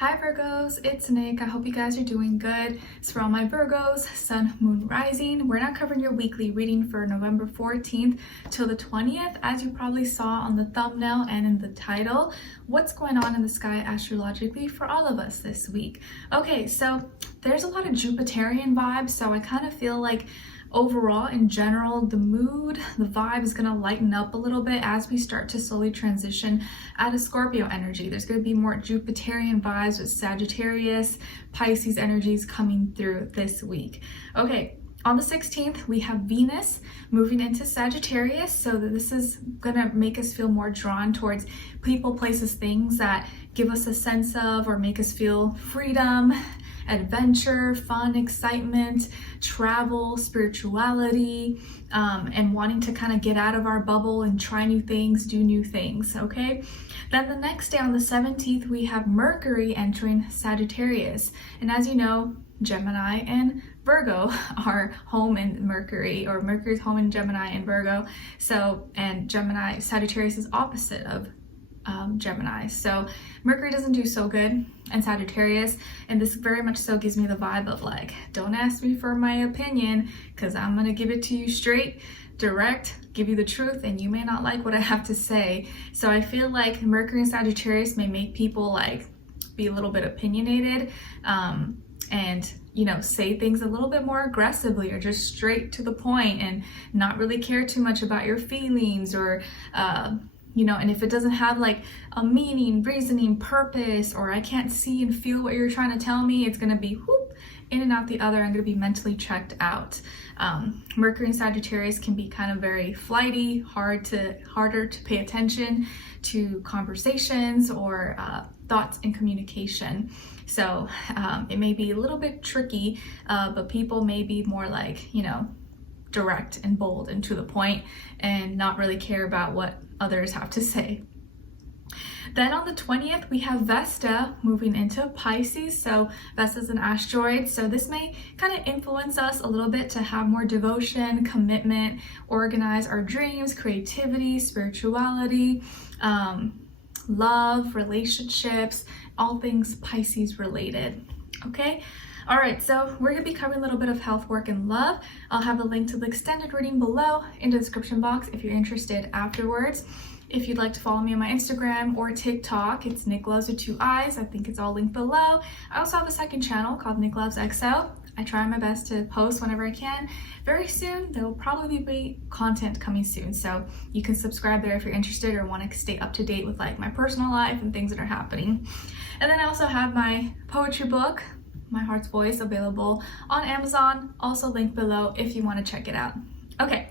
Hi Virgos, it's Nick. I hope you guys are doing good. So for all my Virgos, Sun, Moon, Rising, we're now covering your weekly reading for November 14th till the 20th. As you probably saw on the thumbnail and in the title, what's going on in the sky astrologically for all of us this week. Okay, so there's a lot of Jupiterian vibes, so I kind of feel like overall, in general, the mood, the vibe is going to lighten up a little bit as we start to slowly transition out of Scorpio energy. There's going to be more Jupiterian vibes with Sagittarius, Pisces energies coming through this week. Okay, on the 16th, we have Venus moving into Sagittarius, so this is going to make us feel more drawn towards people, places, things that give us a sense of or make us feel freedom, adventure, fun, excitement, travel, spirituality, and wanting to kind of get out of our bubble and try new things, do new things, okay? Then the next day on the 17th, we have Mercury entering Sagittarius. And as you know, Gemini and Virgo are home in Mercury, or Mercury's home in Gemini and Virgo. So, and Gemini, Sagittarius is opposite of Gemini. So Mercury doesn't do so good in Sagittarius, and this very much so gives me the vibe of like, don't ask me for my opinion because I'm gonna give it to you straight, direct, give you the truth, and you may not like what I have to say. So I feel like Mercury and Sagittarius may make people like be a little bit opinionated and you know, say things a little bit more aggressively or just straight to the point and not really care too much about your feelings or you know, and if it doesn't have like a meaning, reasoning, purpose, or I can't see and feel what you're trying to tell me, it's going to be whoop, in and out the other. I'm going to be mentally checked out. Mercury and Sagittarius can be kind of very flighty, harder to pay attention to conversations or thoughts and communication. So it may be a little bit tricky, but people may be more like, you know, direct and bold and to the point and not really care about what others have to say. Then on the 20th, we have Vesta moving into Pisces. So Vesta is an asteroid. So this may kind of influence us a little bit to have more devotion, commitment, organize our dreams, creativity, spirituality, love, relationships, all things Pisces related. Okay. All right, so we're going to be covering a little bit of health, work, and love. I'll have the link to the extended reading below in the description box if you're interested afterwards. If you'd like to follow me on my Instagram or TikTok, it's Nicloves with 2 eyes. I think it's all linked below. I also have a second channel called Nicloves XO. I try my best to post whenever I can. Very soon, there will probably be content coming soon, so you can subscribe there if you're interested or want to stay up to date with like my personal life and things that are happening. And then I also have my poetry book, My Heart's Voice, available on Amazon, also linked below if you want to check it out. Okay,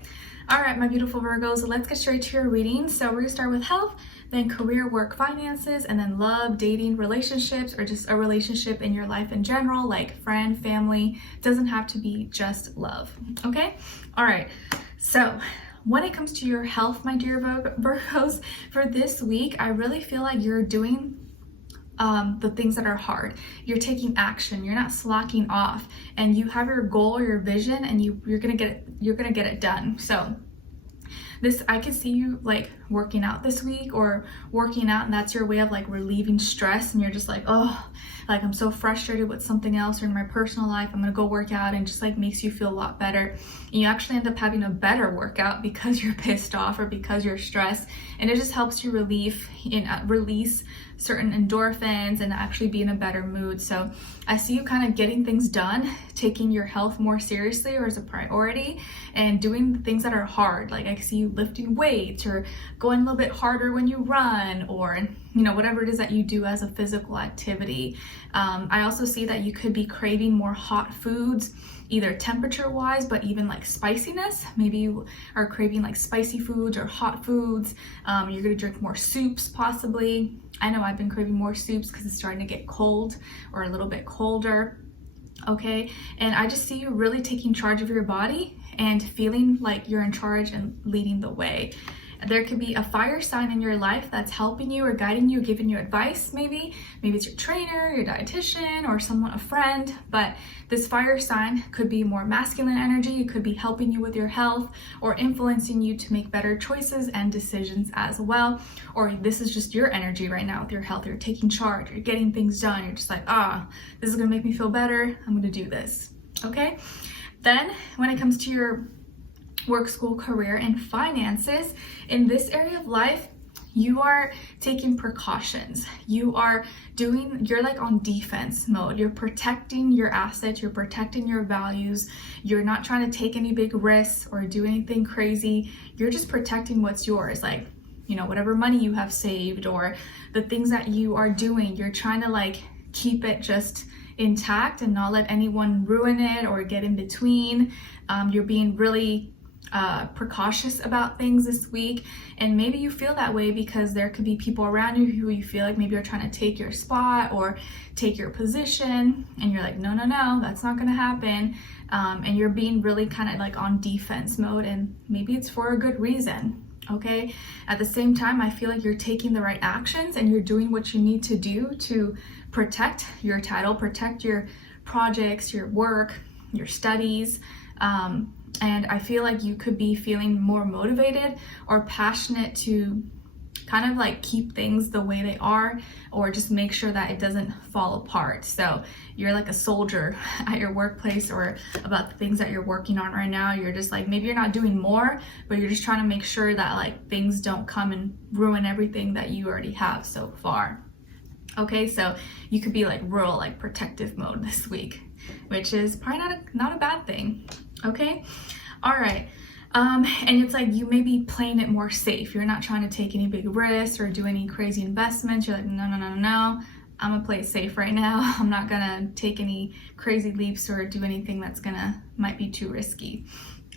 all right, my beautiful Virgos, let's get straight to your reading. So we're gonna start with health, then career, work, finances, and then love, dating, relationships, or just a relationship in your life in general, like friend, family. Doesn't have to be just love, okay? All right, so when it comes to your health, my dear Virgos, for this week, I really feel like you're doing the things that are hard. You're taking action, you're not slacking off, and you have your goal, your vision, and you're gonna get it done. So this, I can see you like working out this week or working out, and that's your way of like relieving stress, and you're just like, oh, like I'm so frustrated with something else or in my personal life, I'm gonna go work out, and just like makes you feel a lot better. And you actually end up having a better workout because you're pissed off or because you're stressed, and it just helps you release certain endorphins and actually be in a better mood. So I see you kind of getting things done, taking your health more seriously or as a priority, and doing the things that are hard. Like I see you lifting weights or going a little bit harder when you run, or you know, whatever it is that you do as a physical activity. I also see that you could be craving more hot foods, either temperature wise, but even like spiciness. Maybe you are craving like spicy foods or hot foods. You're gonna drink more soups possibly. I know I've been craving more soups because it's starting to get cold or a little bit colder. Okay, and I just see you really taking charge of your body and feeling like you're in charge and leading the way. There could be a fire sign in your life that's helping you or guiding you, giving you advice maybe. Maybe it's your trainer, your dietitian, or someone, a friend. But this fire sign could be more masculine energy. It could be helping you with your health or influencing you to make better choices and decisions as well. Or this is just your energy right now with your health. You're taking charge, you're getting things done. You're just like, this is gonna make me feel better. I'm gonna do this, okay? Then when it comes to your work, school, career, and finances, in this area of life, you are taking precautions. You're like on defense mode. You're protecting your assets, you're protecting your values. You're not trying to take any big risks or do anything crazy. You're just protecting what's yours, like, you know, whatever money you have saved or the things that you are doing. You're trying to like keep it just intact and not let anyone ruin it or get in between. You're being really precautious about things this week, and maybe you feel that way because there could be people around you who you feel like maybe are trying to take your spot or take your position, and you're like, no, that's not gonna happen. And you're being really kind of like on defense mode, and maybe it's for a good reason. Okay, at the same time, I feel like you're taking the right actions and you're doing what you need to do to protect your title, protect your projects, your work, your studies. And I feel like you could be feeling more motivated or passionate to kind of like keep things the way they are, or just make sure that it doesn't fall apart. So you're like a soldier at your workplace or about the things that you're working on right now. You're just like, maybe you're not doing more, but you're just trying to make sure that like things don't come and ruin everything that you already have so far. Okay, so you could be like real like protective mode this week, which is probably not a bad thing. Okay, all right. And it's like you may be playing it more safe. You're not trying to take any big risks or do any crazy investments. You're like, no. I'm gonna play it safe right now. I'm not gonna take any crazy leaps or do anything that's might be too risky.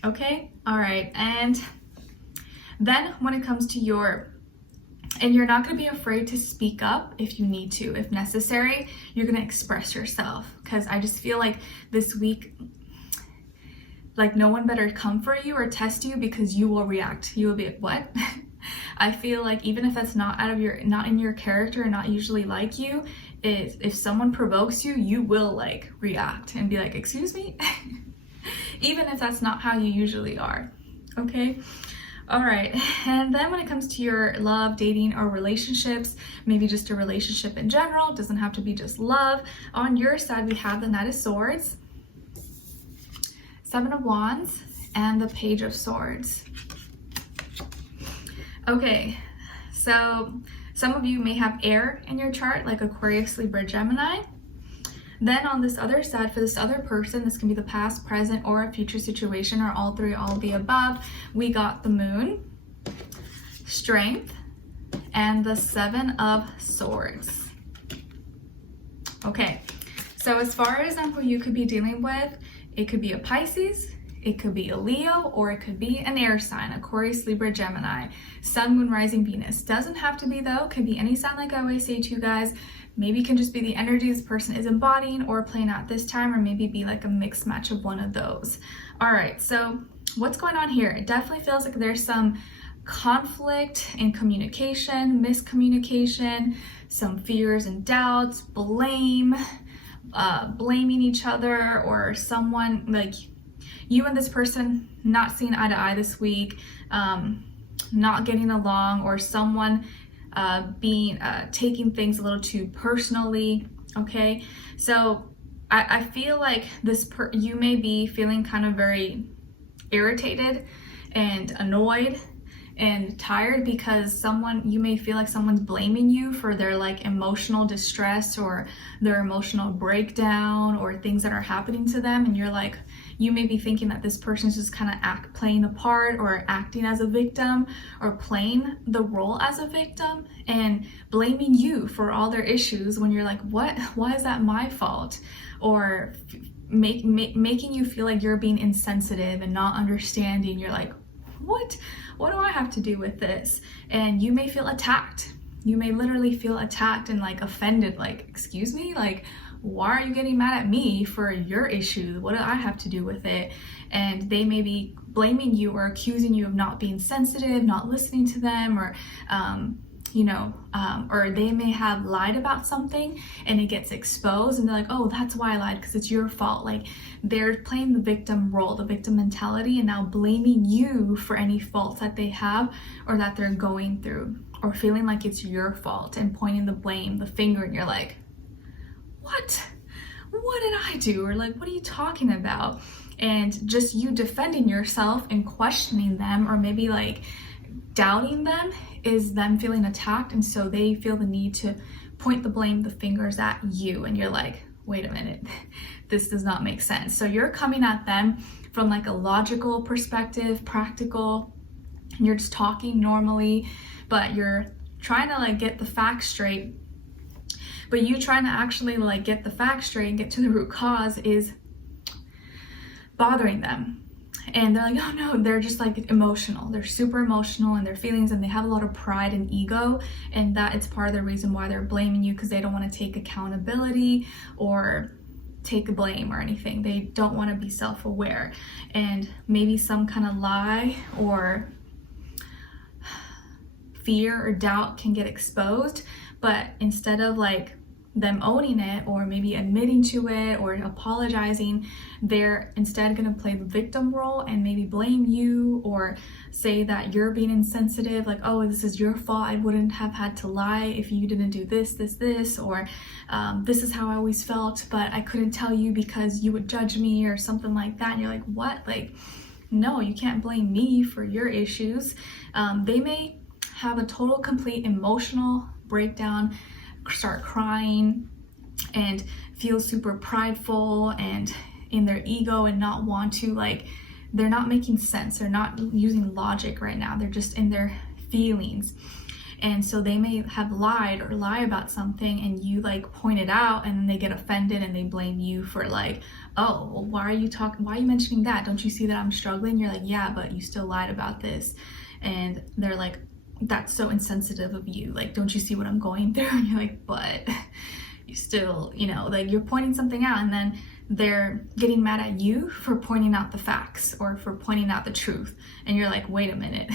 Okay, all right. And then when it comes to you're not gonna be afraid to speak up if you need to, if necessary. You're gonna express yourself, because I just feel like this week, like no one better come for you or test you, because you will react. You will be like, what? I feel like even if that's not in your character, not usually like you, if someone provokes you, you will like react and be like, excuse me? Even if that's not how you usually are, okay? All right, and then when it comes to your love, dating, or relationships, maybe just a relationship in general, it doesn't have to be just love. On your side, we have the Knight of Swords, Seven of Wands, and the Page of Swords. Okay, so some of you may have air in your chart, like Aquarius, Libra, Gemini. Then on this other side, for this other person, this can be the past, present, or a future situation, or all three, all of the above. We got the Moon, Strength, and the Seven of Swords. Okay, so as far as who you could be dealing with, it could be a Pisces, it could be a Leo, or it could be an air sign, Aquarius, Libra, Gemini, Sun, Moon, Rising, Venus. Doesn't have to be though, could be any sign, like I always say to you guys. Maybe it can just be the energy this person is embodying or playing out this time, or maybe be like a mixed match of one of those. All right, so what's going on here? It definitely feels like there's some conflict in communication, miscommunication, some fears and doubts, blaming each other, or someone like you and this person not seeing eye to eye this week, not getting along, or someone taking things a little too personally. Okay, so I feel like you may be feeling kind of very irritated and annoyed and tired, because you may feel like someone's blaming you for their like emotional distress or their emotional breakdown or things that are happening to them, and you may be thinking that this person's just kind of playing the part or acting as a victim or playing the role as a victim and blaming you for all their issues, when you're like, what? Why is that my fault? Or making you feel like you're being insensitive and not understanding. You're like, what do I have to do with this? And you may feel attacked. you may literally feel attacked and like offended, like, excuse me, like, why are you getting mad at me for your issue? What do I have to do with it? And they may be blaming you or accusing you of not being sensitive, not listening to them, or or they may have lied about something and it gets exposed and they're like, oh, that's why I lied, because it's your fault. Like, they're playing the victim role, the victim mentality, and now blaming you for any faults that they have or that they're going through, or feeling like it's your fault and pointing the blame, the finger, and you're like, what did I do? Or like, what are you talking about? And just you defending yourself and questioning them, or maybe like doubting them, is them feeling attacked. And so they feel the need to point the blame, the fingers at you. And you're like, wait a minute, this does not make sense. So you're coming at them from like a logical perspective, practical, and you're just talking normally, but you're trying to like get the facts straight. But you trying to actually like get the facts straight and get to the root cause is bothering them. And they're like, oh no, they're just like emotional. They're super emotional in their feelings, and they have a lot of pride and ego. And that it's part of the reason why they're blaming you, because they don't want to take accountability or take blame or anything. They don't want to be self-aware. And maybe some kind of lie or fear or doubt can get exposed. But instead of like them owning it or maybe admitting to it or apologizing, they're instead going to play the victim role and maybe blame you or say that you're being insensitive, like, oh, this is your fault, I wouldn't have had to lie if you didn't do this, or this is how I always felt, but I couldn't tell you because you would judge me, or something like that. And you're like, what? Like, no, you can't blame me for your issues. They may have a total complete emotional breakdown, start crying and feel super prideful and in their ego, and not want to, like, they're not making sense, they're not using logic right now, they're just in their feelings. And so they may have lied or lie about something, and you like point it out, and then they get offended and they blame you for like, oh, well, why are you mentioning that? Don't you see that I'm struggling? You're like, yeah, but you still lied about this. And they're like, that's so insensitive of you, like, don't you see what I'm going through? And you're like, but you still, like, you're pointing something out, and then they're getting mad at you for pointing out the facts or for pointing out the truth. And you're like, wait a minute,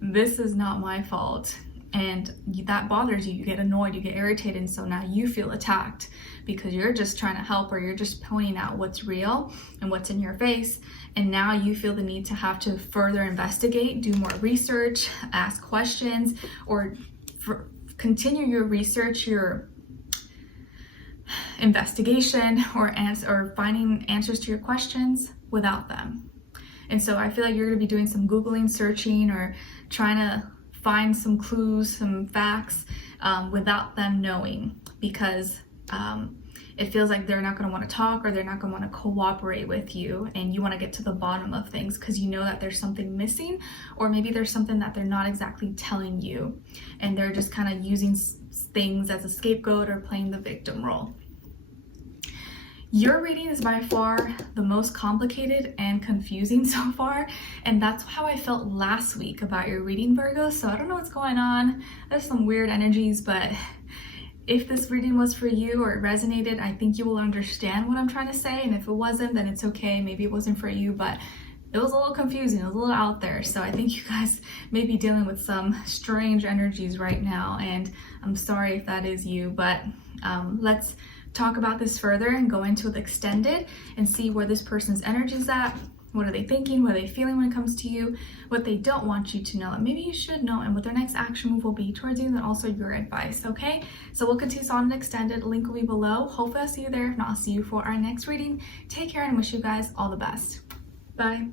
this is not my fault. And that bothers you, you get annoyed, you get irritated, and so now you feel attacked because you're just trying to help, or you're just pointing out what's real and what's in your face. And now you feel the need to have to further investigate, do more research, ask questions, or continue your research, your investigation, or finding answers to your questions without them. And so I feel like you're going to be doing some Googling, searching, or trying to find some clues, some facts without them knowing, because it feels like they're not going to want to talk, or they're not going to want to cooperate with you, and you want to get to the bottom of things because you know that there's something missing, or maybe there's something that they're not exactly telling you, and they're just kind of using things as a scapegoat or playing the victim role. Your reading is by far the most complicated and confusing so far, and that's how I felt last week about your reading, Virgo. So I don't know what's going on. There's some weird energies, but if this reading was for you or it resonated, I think you will understand what I'm trying to say. And if it wasn't, then it's okay. Maybe it wasn't for you, but it was a little confusing, it was a little out there. So I think you guys may be dealing with some strange energies right now, and I'm sorry if that is you, but let's talk about this further and go into the extended and see where this person's energy is at. What are they thinking? What are they feeling when it comes to you? What they don't want you to know, and maybe you should know, and what their next action move will be towards you, and then also your advice, okay? So we'll continue on an extended. Link will be below. Hopefully I'll see you there. If not, I'll see you for our next reading. Take care and wish you guys all the best. Bye.